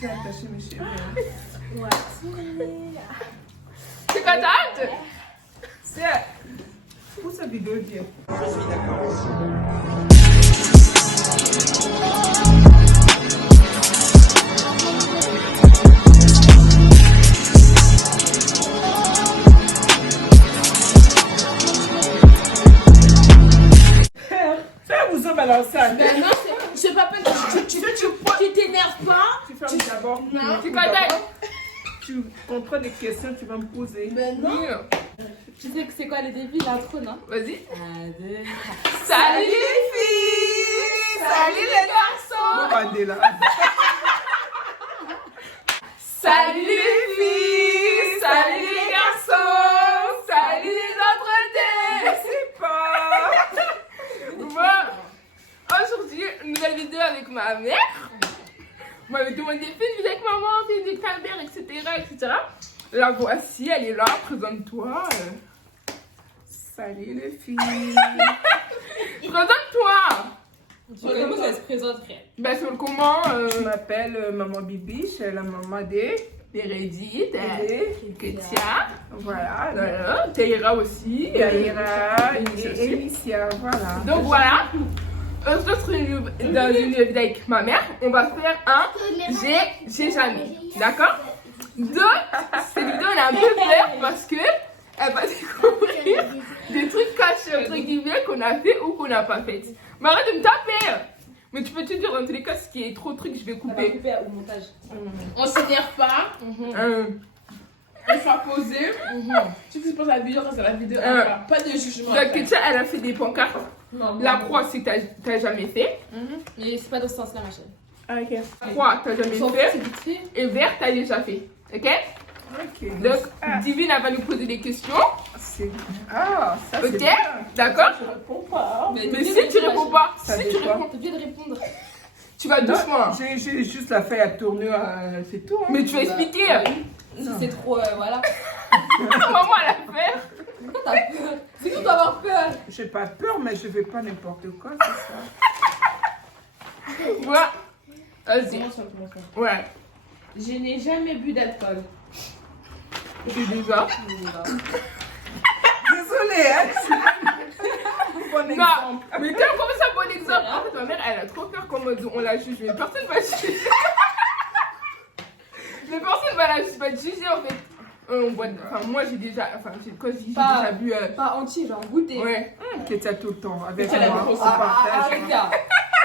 J'ai attaché mes cheveux. Ouais. C'est quoi ta hâte? C'est pour sa vidéo dire. Je suis d'accord. Fais vous hommes à l'enceinte. Ben non, c'est pas peine que tu t'énerves pas. Tu fermes d'abord. Non. C'est quoi ta hâte? Tu comprends des questions, tu vas me poser. Ben non. Tu sais que c'est quoi le début, l'intro, non? Vas-y. 1, 2, 3. Salut les filles! Salut les garçons! Regardez là. Salut les filles! Salut les garçons! Salut les autres C'est pas. Bon, aujourd'hui, une nouvelle vidéo avec ma mère. On m'avait demandé fais une vidéo avec maman, fais une vidéo avec ta mère, etc. La voici, elle est là, présente-toi. Salut les filles. Présente-toi! Comment ça se présente, frère? Ben, sur le comment, Je m'appelle Maman Bibi, je suis la maman des Meredith, Des- Ketia, voilà, Taïra aussi. Yaira Alicia et aussi. Alicia, voilà. Donc voilà, on se retrouve dans une vidéo avec ma mère. On va faire un j'ai jamais. D'accord? Donc, cette vidéo on a un peu peur parce que elle va découvrir des trucs cachés, entre guillemets, qu'on a fait ou qu'on n'a pas fait. Mais arrête de me taper! Mais tu peux te dire dans tous les cas, ce qui est trop truc, je vais On va couper. couper au montage. On s'énerve pas. Une fois posé. Tu sais, pour la vidéo, quand c'est la vidéo, pas de jugement. Donc, Ketia, elle a fait des pancartes. Non, La croix, c'est que t'as jamais fait. mais c'est pas dans ce sens-là, ma chérie. Ah, ok. Croix, t'as jamais On s'en fout, fait. c'est vite fait. Et vert, t'as déjà fait. Ok? Ok. Donc, Divine, elle va nous poser des questions. C'est... Ah, ça c'est Ok? bien. D'accord? Je réponds pas. Mais t'es si bien de tu répondre, réponds pas, Ça si tu dépend. réponds, T'es bien de répondre. tu vas doucement. J'ai juste la feuille à tourner, c'est tout. Hein. Mais tu vas expliquer. Si c'est trop, voilà. Maman, elle a fait. Pourquoi t'as peur? C'est tout d'avoir peur. J'ai pas peur, mais je vais pas n'importe quoi, c'est ça. Voilà. Vas-y. Commence, commence. Ouais. Je n'ai jamais bu d'alcool. J'ai déjà. Désolée, hein. Bon Non, exemple. mais quand on commence à bon exemple, en fait, ma mère, elle a trop peur qu'on on la juge. Mais personne va juger. Mais personne va te juger, en fait. On boit, enfin, moi, j'ai déjà, enfin, quand je dis j'ai Pas- déjà bu. Pas entier, genre goûter. Ouais. T'es ça tout le temps avec C'est la moi, grosse. on partage. Arrête là.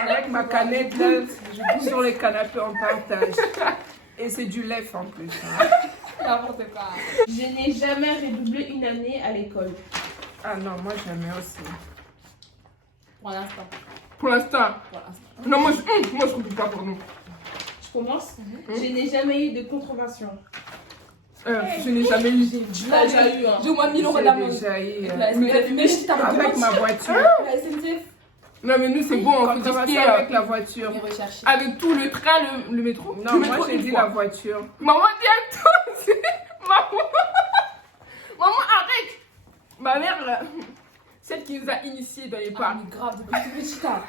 Avec ma canette, là, je bois sur les canapés, on partage. Et c'est du lait en plus. Hein. N'importe quoi. Je n'ai jamais redoublé une année à l'école. Ah non, moi jamais aussi. Pour l'instant. Pour l'instant. Pour l'instant. Non, moi, je comprends pas pour nous. Je commence. Je n'ai jamais eu de contravention. Je n'ai jamais eu. Tu l'as déjà eu, hein. J'ai au moins 1000 euros J'ai d'amende. déjà eu, La SNCF, mais je t'avais avec ma voiture. La SNCF. Non, mais nous, c'est bon, on fait tout ce Commencer qui est, avec la voiture. On est recherché. avec tout le train, le métro. Non, le moi métro, j'ai une dit fois. la voiture. Maman, dis à toi. Maman. Maman, arrête. Ma mère, là, celle qui nous a initiés dans les Ah, parcs. mais grave, depuis tout petit, là.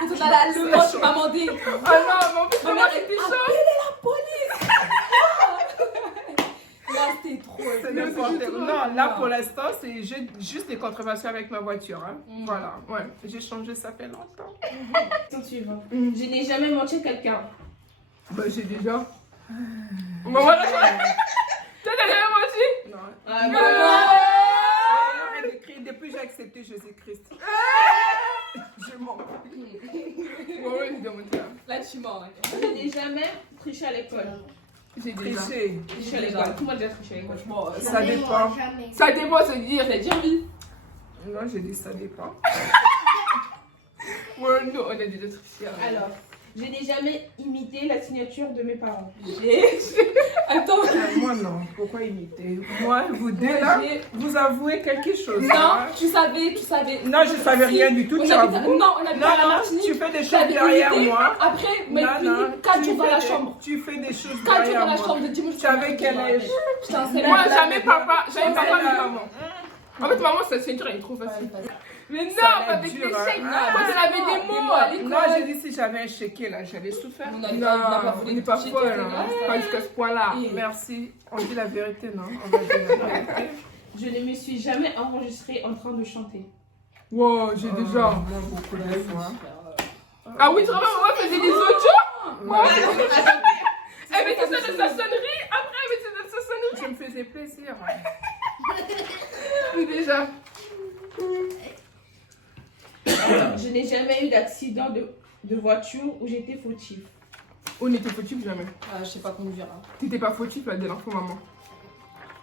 Quand on a la leçon, tu m'as demandé. Ah non, mais en plus, Ma maman, mère c'était est chaud. appelez la police. Là, c'était trop. C'est n'importe quoi. Non, là pour l'instant, c'est juste des contraventions avec ma voiture. Hein. Voilà, ouais. J'ai changé, ça fait longtemps. Question suivante. Je n'ai jamais menti à quelqu'un. Bah, j'ai déjà. Maman, là, toi, t'as jamais menti? Non. Ah, Non. Arrête de crier. Depuis que j'ai accepté Jésus-Christ. Je mens. Ouais, j'ai déjà menti là. Là, tu mens. Je n'ai jamais triché à l'école. J'ai déjà. Tricher. Triché à l'école. Tout le monde a déjà triché à l'école. Franchement, Ça dépend. Ça dépend, se dire. c'est dire oui. Non, j'ai dit ça dépend. Ouais, nous, on a déjà triché. Alors, je n'ai jamais imité la signature de mes parents. Attends. Moi non. Pourquoi imiter? Moi, vous deux là, vous avouez quelque chose. Non, hein. tu savais, tu savais. Non, je savais rien du tout. On Tu habite- avoues. Non, on habite à la Non, Martinique. tu fais des Tu choses avais derrière imité. moi. Après, mais Non, non, 4 tu jours dans fais la des- chambre. Tu fais des choses 4 jours derrière dans la moi. chambre de dimanche. Tu avais quel âge? Putain, c'est Moi, la jamais blague. papa, jamais C'est papa, la- ni maman. En fait, maman, sa ceinture, elle est trop facile. Mais non, Ça pas allait avec dur, les hein. chèques. Ah, Moi, j'en avais des mots à l'école. Non, j'ai dit si j'avais un chéquier là, j'allais souffrir. On Non, a pas on voulu n'est pas toucher folle, quelqu'un, hein. hein. Pas jusqu'à ce point-là. Et- merci. On dit la vérité, non? On va dire la vérité. Je ne me suis jamais enregistrée en train de chanter. Wow, j'ai déjà. Moi, beaucoup de fois. Ah oui, tu vois, moi, faisait des audios. Ouais. Elle mettait ça dans sa sonnerie. Après, elle mettait ça dans sa sonnerie. Ça me faisait plaisir. Oui, déjà. Je n'ai jamais eu d'accident de voiture où j'étais fautif. On était fautif jamais. Je sais pas conduire. Hein. T'étais pas fautif la dernière fois, maman.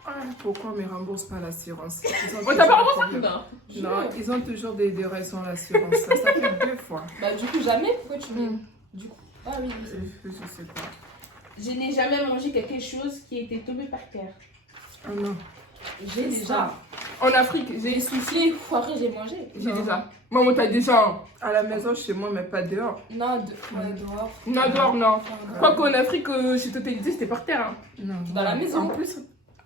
Ah, pourquoi on ne me rembourse pas l'assurance? Ils ont On t'a pas toujours remboursé? des problèmes. Non. Non, ils ont toujours des raisons, l'assurance. Ça fait 2 fois. Bah, du coup, jamais. Pourquoi tu dis Du coup. Ah oui. Je sais pas. Je n'ai jamais mangé quelque chose qui était tombé par terre. Ah non. J'ai déjà. En Afrique, J'ai soufflé, après j'ai mangé. j'ai Non. déjà. Maman, t'as déjà. À la maison, chez moi, mais pas dehors. Non, dehors. Non, dehors, non. Enfin, Je crois qu'en Afrique, chez Totalité, c'était par terre. Hein. Non. Dans la maison.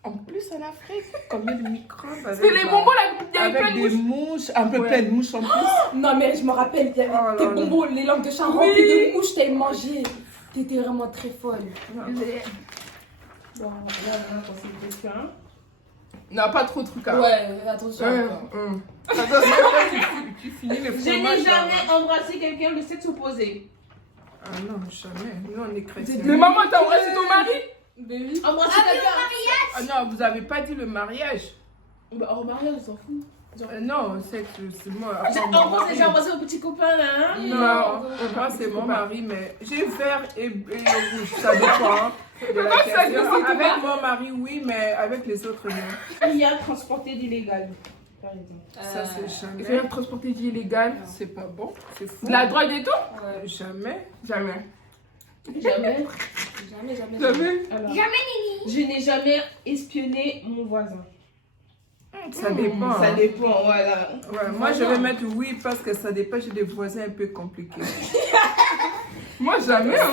En plus, en Afrique, combien de microbes avec, C'était les bonbons là, il y avait plein avec de des mouches. mouches, un peu Ouais. plein de mouches en plus. Non, mais je me rappelle, il y avait Oh là tes là. bonbons, les langues de chat Oui. remplies de mouches, t'avais mangé. T'étais vraiment très folle. Bon, là, on va passer le prochain. Non, pas trop de trucs à. Ouais, attention. Ouais, quoi. Attention, Tu finis le Je fromage. n'ai là. jamais embrassé quelqu'un de sexe opposé. Ah non, jamais. Nous, on est chrétiens. Mais maman, t'as embrassé ton mari? Mais oui. Embrasser quelqu'un. Ah non, vous avez pas dit le mariage. Bah, au mariage, on s'en fout. Non, c'est moi. J'ai embrassé mon petit copain là. Hein? Non, moi c'est mon mari, mais j'ai vert et rouge, ça dépend. Hein, de la ça question. dépend, Avec mon mari, oui, mais avec les autres, non. Il y a transporté d'illégal. Par exemple. Ça, c'est J'ai jamais. transporté du illégal. C'est pas bon, c'est fou. De la drogue et tout? Ouais. Jamais. Jamais. Jamais. Jamais. Jamais. Alors, je n'ai jamais espionné mon voisin. Ça dépend. Ça hein. dépend, voilà. Ouais, moi, je vais mettre oui parce que ça dépend. J'ai des voisins un peu compliqués. Moi, jamais. Hein.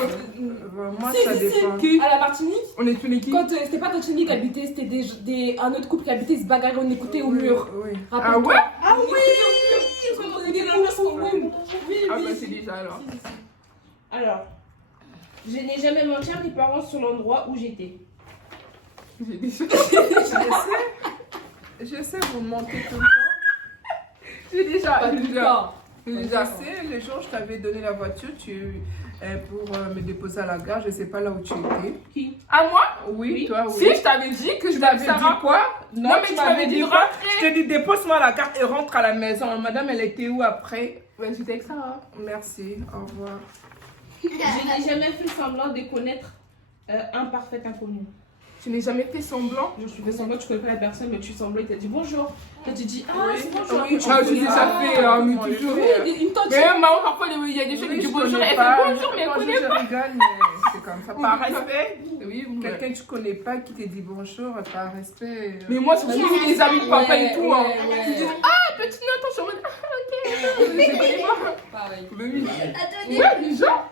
Moi, Si, ça si, si. dépend. Qui? À la Martinique, On est tous les qui? quand c'était pas Totini qui habitait, c'était un autre couple qui habitait, ils se bagarraient, on écoutait au mur. Oui. Ah Rappelle-toi. ouais? Ah On était dans le mur, oui. Ah bah c'est déjà alors. Alors, je n'ai jamais menti à mes parents sur l'endroit où j'étais. J'ai déjà. Je sais, vous mentez tout le temps. J'ai déjà. Pas J'ai tout le déjà. temps. J'ai Je déjà. sais, le jour où je t'avais donné la voiture pour me déposer à la gare, je sais pas là où tu étais. Qui? À moi? Oui, toi, oui. Si, je t'avais dit que je Tu t'avais m'avais Sarah. dit quoi? Non, mais tu m'avais dit de quoi? rentrer. Je t'ai dit dépose-moi à la gare et rentre à la maison. Madame, elle était où après? Ouais, j'étais avec Sarah. Merci, au revoir. Je n'ai jamais fait semblant de connaître un parfait inconnu. Tu n'es jamais fait semblant. Je suis fait semblant, tu connais pas la personne, mais tu semblais, tu as dit bonjour. Toi, tu dis ah, Oui. c'est bonjour. Oui, Ah, j'ai déjà fait, mais on le toujours. fait. Oui, une tante. Mais même maman, parfois, il y a des choses qui Oui, disent je bonjour. connais Elle pas. fait bonjour, mais elle Moi, connaît je pas. rigole, mais c'est comme ça. Par Oui. respect, Oui, quelqu'un que tu connais pas qui te dit bonjour, par respect. Mais moi, surtout les amis de papa et tout. Hein. Ouais, Tu dis, ouais. ah, petite note, je suis en mode, ah, ok. Je connais pas. Pareil. Mais oui. Ouais, les gens,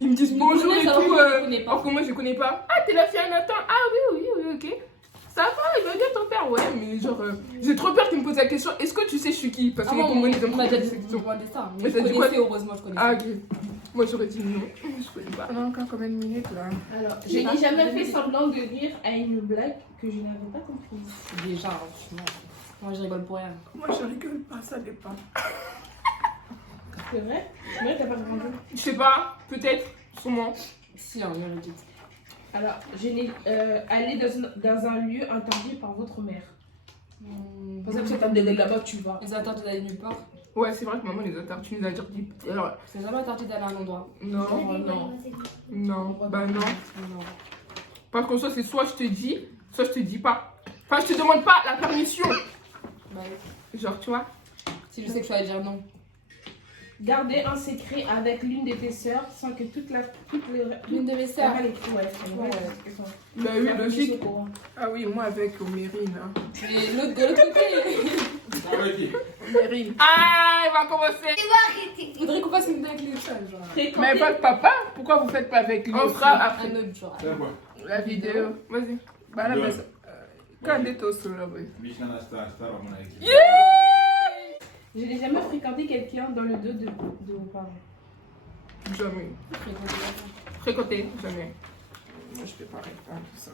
ils me disent Ils bonjour connaissent, et alors tout. que je les connais pas. Alors que moi, je connais pas. Ah, t'es la fille à Nathan. Ah, oui, ok. Ça va, il va bien ton père. Ouais, mais genre, j'ai trop peur qu'il me pose la question. Est-ce que tu sais je suis qui? Parce que les Congolais, ils on m'a ont déjà cette question. demandé ça. Mais Mais je t'as dit quoi? connaissais, heureusement, je connaissais. Ah, ok. Moi, j'aurais dit non. Je connais pas. On a encore combien de minutes là? Alors, je n'ai jamais fait semblant de rire à une blague que je n'avais pas comprise. Déjà, franchement. Moi, je rigole pour rien. Moi je rigole pas, ça dépend. C'est vrai? Mais t'as pas répondu. Je sais pas, peut-être, sûrement. Si, en vérité. Alors, je n'ai allé dans un lieu interdit par votre mère. Par exemple, c'est un délai là-bas, tu vas. Les interdits d'aller nulle part. Ouais, c'est vrai que maman les a tu nous as dit. Alors, C'est jamais interdit d'aller à un endroit. non, non, bah non. Non. Parce qu'en soi, c'est soit je te dis, soit je te dis pas. Enfin, je te demande pas la permission. Bah oui. Genre, tu vois. Si je sais que tu vas dire non. Garder un secret avec l'une de tes sœurs sans que L'une de mes sœurs. Bah oui, logique. Ah oui, moi avec Omérine. Hein. Mais l'autre de l'autre côté. Omérine. Ah, il va commencer. Il faudrait qu'on fasse une blague les seuls, genre. Mais votre papa, pourquoi vous faites pas avec lui? On aussi? fera après Un autre genre. La vidéo. Vas-y. Bah là, mais quand est-ce que là, oui. Je n'ai jamais fréquenté quelqu'un dans le dos de vos parents. Jamais. Fréquenté. Fréquenter, jamais. Moi, je peux pas répondre ça.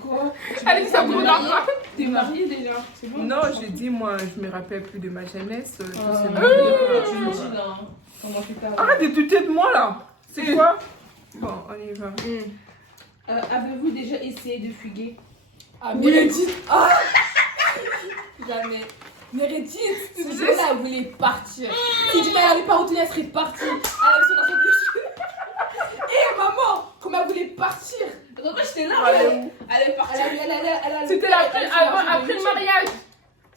Quoi? Allez, ça vous regarde pas. T'es mariée déjà? C'est bon? Non, j'ai dit, moi, je me rappelle plus de ma jeunesse. Tu tout me c'est dis là. Comment tu parles? Arrête de douter de moi, là. C'est quoi? Bon, on y va. Avez-vous déjà essayé de fuguer? Ah, Meredith. Ah jamais. Meredith, ce jour-là, elle voulait partir. Si du mal, elle n'avait pas retenu, elle serait partie. Elle avait son dans son bouche. Et maman, comme elle voulait partir. Donc moi j'étais là. Elle est partie. C'était après le mariage.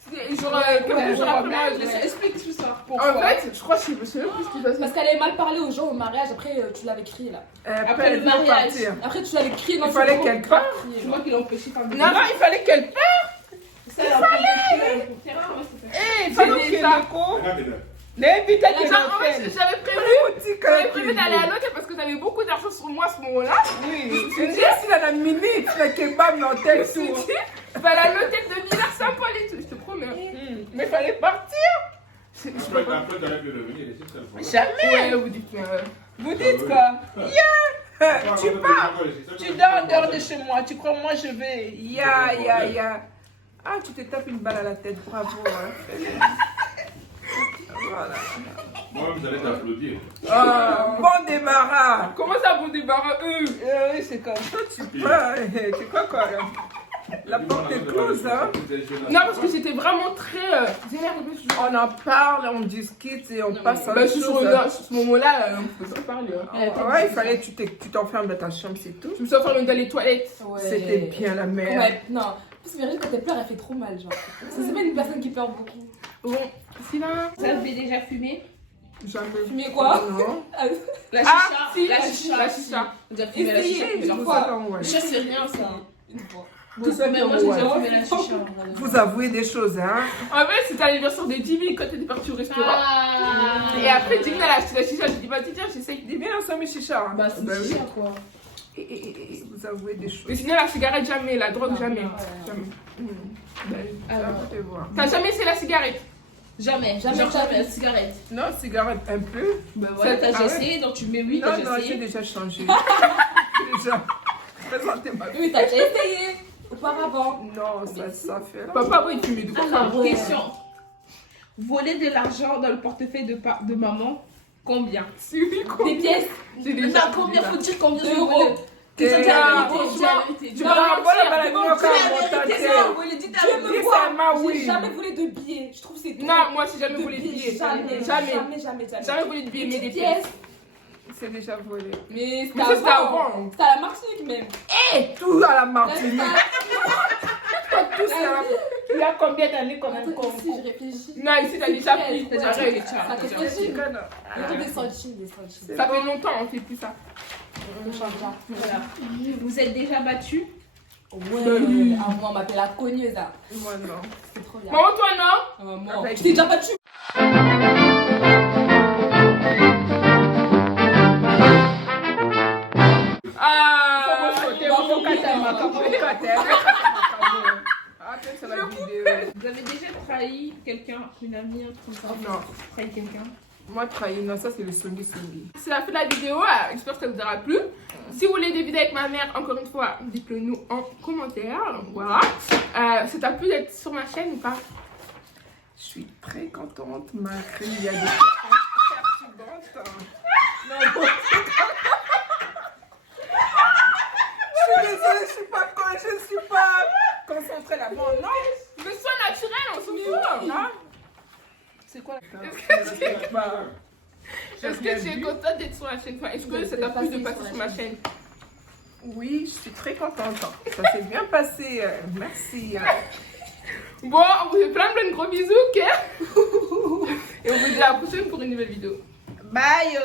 C'était genre quelques jours après le mariage. Explique tout ça. En fait, je crois que je me souviens plus ce qui passait. Parce qu'elle avait mal parlé aux gens au mariage. Après, tu l'avais crié là. Après le elle veut mariage. partir. Après, tu l'avais crié dans Il fallait qu'elle parte. C'est moi qui l'ai empêché par le Non, non, il fallait qu'elle parte. Il fallait. Il fallait J'ai qu'il ça. N'invite à En fait, j'avais prévu d'aller à l'hôtel parce que j'avais beaucoup d'argent sur moi à ce moment-là. Oui, une si la minute, le kebab dans Je tel me suis tour. dit, je vais aller à l'hôtel de Villars Saint-Paul et tout, je te promets. Mais il fallait partir. Après, t'aurais pu revenir, c'est ça le problème. Jamais. Ouais, vous dites. Vous dites quoi? Tu pars. Tu dors en dehors de chez moi. Tu crois moi je vais. Ya. Ah, tu te tapes une balle à la tête. Bravo. Hein. Voilà. Moi-même, j'allais t'applaudir. Bon débarras. Comment ça, vous débarras eux? Oui, c'est comme ça. Tu pars. Tu crois quoi? La porte est close, hein? Non, parce que j'étais vraiment très énervée. On en parle, on discute et on passe à Bah, autre sur chose. ce moment-là, on peut pas parler. Ouais, il fallait que tu t'enfermes dans ta chambre, c'est tout. Je me suis enfermée dans les toilettes. C'était bien la merde. Ouais, non. En plus, Meredith, quand elle pleure, elle fait trop mal, genre. C'est pas une personne qui pleure beaucoup. Bon, c'est là. Vous avez déjà fumé? Jamais. Fumé quoi? Non. La Ah, chicha. si, La chicha. la chicha. Vous avez fumé la chicha Essayez, plusieurs une fois. fois. Ouais. La chicha c'est rien ça. Une fois. Vous savez, Mais moi j'ai déjà ouais. fumé la chicha. Vous avouez des choses, hein? En fait, c'était à l'anniversaire de Jimmy quand t'étais partie au restaurant. Ah. Et après, Jimmy, elle a acheté la chicha. J'ai dit, vas-y, tiens, j'essaye. Dis bien ensemble, chicha. Hein? Bah c'est Ben une oui. chicha quoi. Et vous avouez des choses. Mais sinon, la cigarette, jamais. La drogue, Non, jamais. ouais. Jamais. Ben, Alors. vous allez voir. T'as jamais essayé la cigarette? Jamais. Jamais, Genre jamais. jamais la cigarette. Non, cigarette un peu. Bah voilà, t'as Ah déjà ouais. essayé donc tu mets oui, Non, t'as non, déjà j'ai essayé. déjà changé. Déjà. Présentez-moi. Oui, t'as déjà essayé auparavant. Non, ça fait là. Papa, oui, tu mets de quoi? Alors, ouais. question. Voler de l'argent dans le portefeuille de maman, combien? C'est oui, quoi? Des pièces. J'ai Non, déjà. combien faut dire combien Deux vous euros. voulez? T'es C'est là. la vérité, c'est la vérité. Tu vas m'envoyer la c'est bon, balle c'est la au Dieu Dis me ça, voit. ma oui. J'ai jamais volé de billets. Je trouve que c'est trop. Non, moi, j'ai jamais De volé de billets. Jamais. Jamais. Jamais. Jamais volé de billets, mais des Des pièces. pièces. C'est déjà volé. Mais Mais ça, c'était avant. C'était à la Martinique même. Tout à la Martinique. Là, Tout ça. Il y a combien d'années qu'on a attends, ici, je réfléchis. Non, ici, t'as déjà pris. Ouais, T'as déjà pris. ça réfléchit. Des centimes. Ça fait longtemps, on fait plus ça. Voilà. Vous êtes déjà battu? Ouais, moi on m'appelle la cogneuse là. Moi, non. C'est trop bien. Maman, toi, non? Maman, je t'ai déjà battu. Ah! Ça va vider. Vous avez déjà trahi quelqu'un, une amie, un truc comme ça? Non. Trahi quelqu'un? Moi, trahir, non, ça c'est le songi. C'est la fin de la vidéo, j'espère que ça vous aura plu. Si vous voulez des vidéos avec ma mère, encore une fois, dites-le nous en commentaire. Voilà. Ça t'a plu d'être sur ma chaîne ou pas? Je suis très contente, Marie. Il y a des questions perturbantes. Non, bon. Je suis désolée, je suis pas concentrée là-bas. Non. Mais sois naturel, on s'en fout. Hein? C'est quoi Est-ce que tu es contente d'être sur la chaîne? Enfin, est-ce que ça t'a plu de passer sur ma chaîne? Oui, je suis très contente. Ça s'est bien passé. Merci. Bon, on vous fait plein de gros bisous, ok? Et on vous dit à la prochaine pour une nouvelle vidéo. Bye.